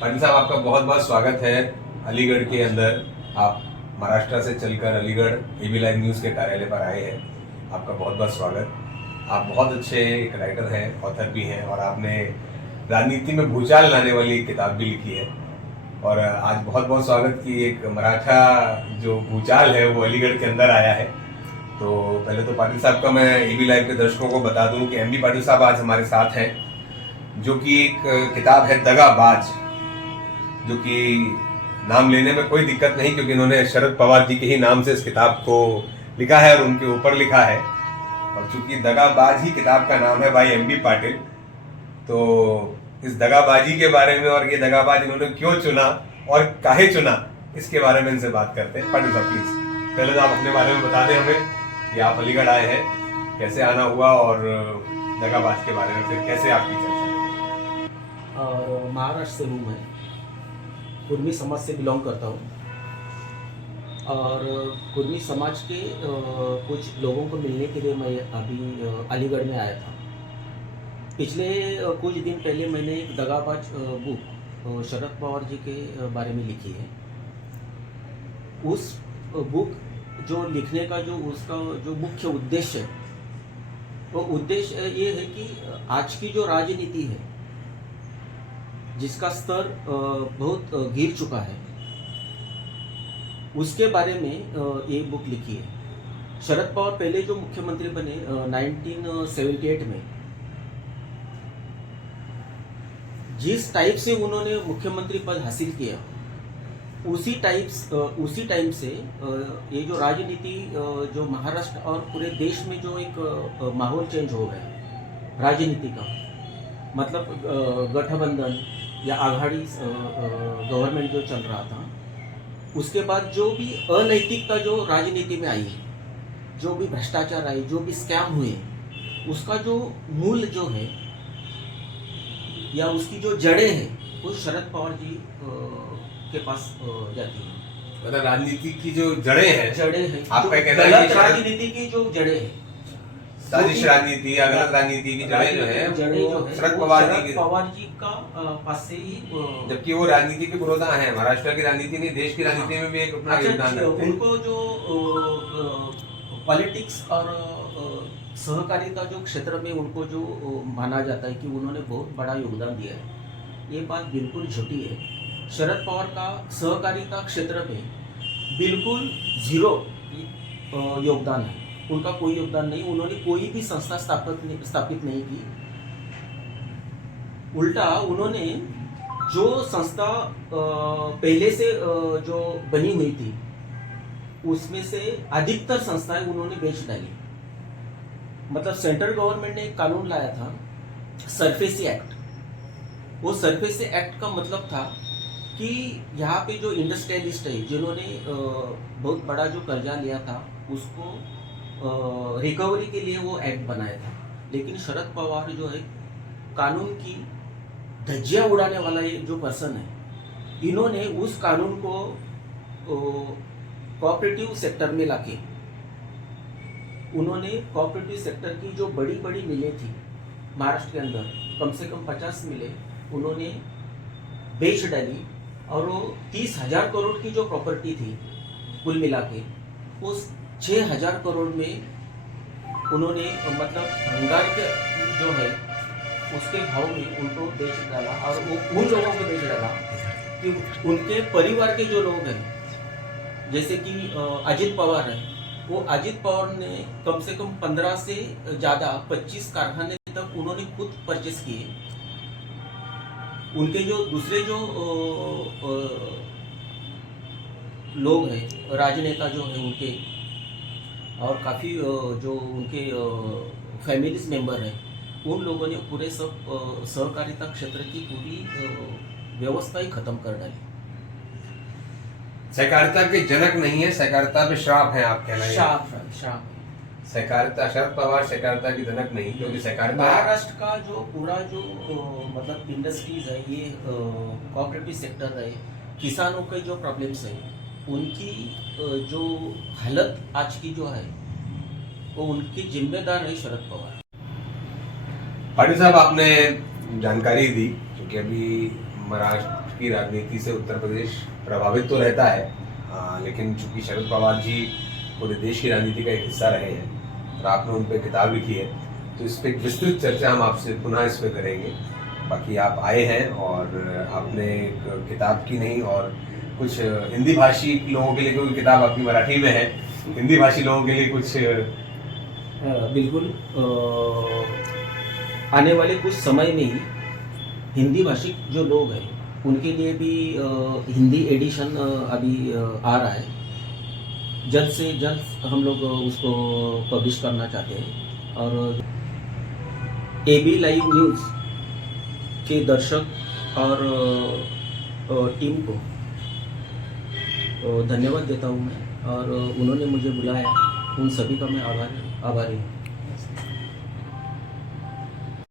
पाटिल साहब, आपका बहुत बहुत स्वागत है अलीगढ़ के अंदर। आप महाराष्ट्र से चलकर अलीगढ़ एबी लाइव न्यूज़ के कार्यालय पर आए हैं। आपका बहुत बहुत स्वागत। आप बहुत अच्छे एक राइटर हैं, ऑथर भी हैं, और आपने राजनीति में भूचाल लाने वाली एक किताब भी लिखी है। और आज बहुत बहुत स्वागत कि एक मराठा जो भूचाल है वो अलीगढ़ के अंदर आया है। तो पहले तो पाटिल साहब का मैं एबी लाइव के दर्शकों को बता दूं कि एमबी पाटिल साहब आज हमारे साथ हैं, जो कि एक किताब है दगाबाज, जो कि नाम लेने में कोई दिक्कत नहीं, क्योंकि इन्होंने शरद पवार जी के ही नाम से इस किताब को लिखा है और उनके ऊपर लिखा है। और चूंकि दगाबाज ही किताब का नाम है भाई एमबी पाटिल, तो इस दगाबाजी के बारे में और ये दगाबाज इन्होंने क्यों चुना और काहे चुना, इसके बारे में इनसे बात करते हैं। पाटिल साहब प्लीज पहले तो आप अपने बारे में बता दें हमें कि आप अलीगढ़ आए हैं, कैसे आना हुआ, और दगाबाज के बारे में फिर कैसे आपकी चर्चा। और महाराष्ट्र से हूँ मैं, कुर्मी समाज से बिलोंग करता हूँ। और कुर्मी समाज के कुछ लोगों को मिलने के लिए मैं अभी अलीगढ़ में आया था। पिछले कुछ दिन पहले मैंने एक दगाबाज बुक शरद पवार जी के बारे में लिखी है। उस बुक जो लिखने का जो उसका जो मुख्य उद्देश्य है, वो उद्देश्य ये है कि आज की जो राजनीति है, जिसका स्तर बहुत गिर चुका है, उसके बारे में ये बुक लिखी है। शरद पवार पहले जो मुख्यमंत्री बने 1978 में, जिस टाइप से उन्होंने मुख्यमंत्री पद हासिल किया, उसी टाइम से ये जो राजनीति जो महाराष्ट्र और पूरे देश में जो एक माहौल चेंज हो गया राजनीति का, मतलब गठबंधन या आघाड़ी गवर्नमेंट जो चल रहा था, उसके बाद जो भी अनैतिकता जो राजनीति में आई है, जो भी भ्रष्टाचार आई, जो भी स्कैम हुए, उसका जो मूल जो है या उसकी जो जड़ें हैं, वो शरद पवार जी के पास जाती है। मतलब राजनीति की जो जड़ें हैं, आपका कहना है कि राजनीति की जो जड़ें हैं, साजिश राजनीति या गलत राजनीति की जड़ें जो है शरद पवार जी का पास से ही, जबकि वो राजनीति के पुरोधा है, महाराष्ट्र की राजनीति नहीं, देश की राजनीति में भी एक अपना योगदान है। उनको जो पॉलिटिक्स और सहकारिता जो क्षेत्र में उनको जो माना जाता है कि उन्होंने बहुत बड़ा योगदान दिया है, ये बात बिल्कुल झूठी है। शरद पवार का सहकारिता क्षेत्र में बिल्कुल जीरो योगदान है, उनका कोई योगदान नहीं। उन्होंने कोई भी संस्था स्थापित नहीं की। उल्टा उन्होंने जो संस्था पहले से जो बनी हुई थी, उसमें से अधिकतर संस्थाएं उन्होंने बेच डाली। मतलब सेंट्रल गवर्नमेंट ने एक कानून लाया था, सरफेसी एक्ट। वो सरफेसी एक्ट का मतलब था कि यहाँ पे जो इंडस्ट्रियलिस्ट है, जिन्होंने बहुत बड़ा जो कर्जा लिया था, उसको रिकवरी के लिए वो एक्ट बनाया था। लेकिन शरद पवार जो है, कानून की धज्जियां उड़ाने वाला ये जो पर्सन है, इन्होंने उस कानून को कोऑपरेटिव सेक्टर में लाके, उन्होंने कोऑपरेटिव सेक्टर की जो बड़ी बड़ी मिलें थी महाराष्ट्र के अंदर, कम से कम 50 मिलें उन्होंने बेच डाली। और वो 30,000 करोड़ की जो प्रॉपर्टी थी कुल मिला के, उस 6,000 करोड़ में उन्होंने मतलब भंगार के जो है उसके भाव में उनको बेच डाला। और वो उन लोगों को बेच डाला कि उनके परिवार के जो लोग हैं, जैसे कि अजित पवार है, वो अजित पवार ने कम से कम 15 से ज़्यादा 25 कारखाने तक उन्होंने खुद परचेस किए। उनके जो दूसरे जो लोग हैं, राजनेता जो हैं उनके, और काफ़ी जो उनके फैमिलीज मेंबर हैं, उन लोगों ने पूरे सब सहकारिता क्षेत्र की पूरी व्यवस्था ही खत्म कर डाली। सहकारिता के जनक नहीं है, सहकारिता पे श्राप है, आप कहना है। श्राप। सहकारिता, शरद पवार सहकारिता की जनक नहीं, क्योंकि सहकारिता महाराष्ट्र का जो पूरा जो मतलब इंडस्ट्रीज है, ये कोऑपरेटिव सेक्टर है, किसानों के जो प्रॉब्लम्स है, उनकी जो हालत आज की जो है, वो उनकी जिम्मेदार है शरद पवार। पाटिल साहब, आपने जानकारी दी, क्योंकि अभी महाराष्ट्र की राजनीति से उत्तर प्रदेश प्रभावित तो रहता है, लेकिन चूंकि शरद पवार जी पूरे देश की राजनीति का एक हिस्सा रहे हैं और आपने उन पर किताब लिखी है, तो इस पर एक विस्तृत चर्चा हम आपसे पुनः इस पर करेंगे। बाकी आप आए हैं और आपने एक किताब की नहीं और कुछ हिंदी भाषी लोगों के लिए, क्योंकि किताब आपकी मराठी में है, हिंदी भाषी लोगों के लिए कुछ बिल्कुल आने वाले कुछ समय में ही हिंदी भाषी जो लोग हैं उनके लिए भी हिंदी एडिशन अभी आ रहा है। जल्द से जल्द हम लोग उसको पब्लिश करना चाहते हैं और एबी लाइव न्यूज़ के दर्शक और टीम को धन्यवाद देता हूँ मैं, और उन्होंने मुझे बुलाया, उन सभी का मैं आभारी हूँ।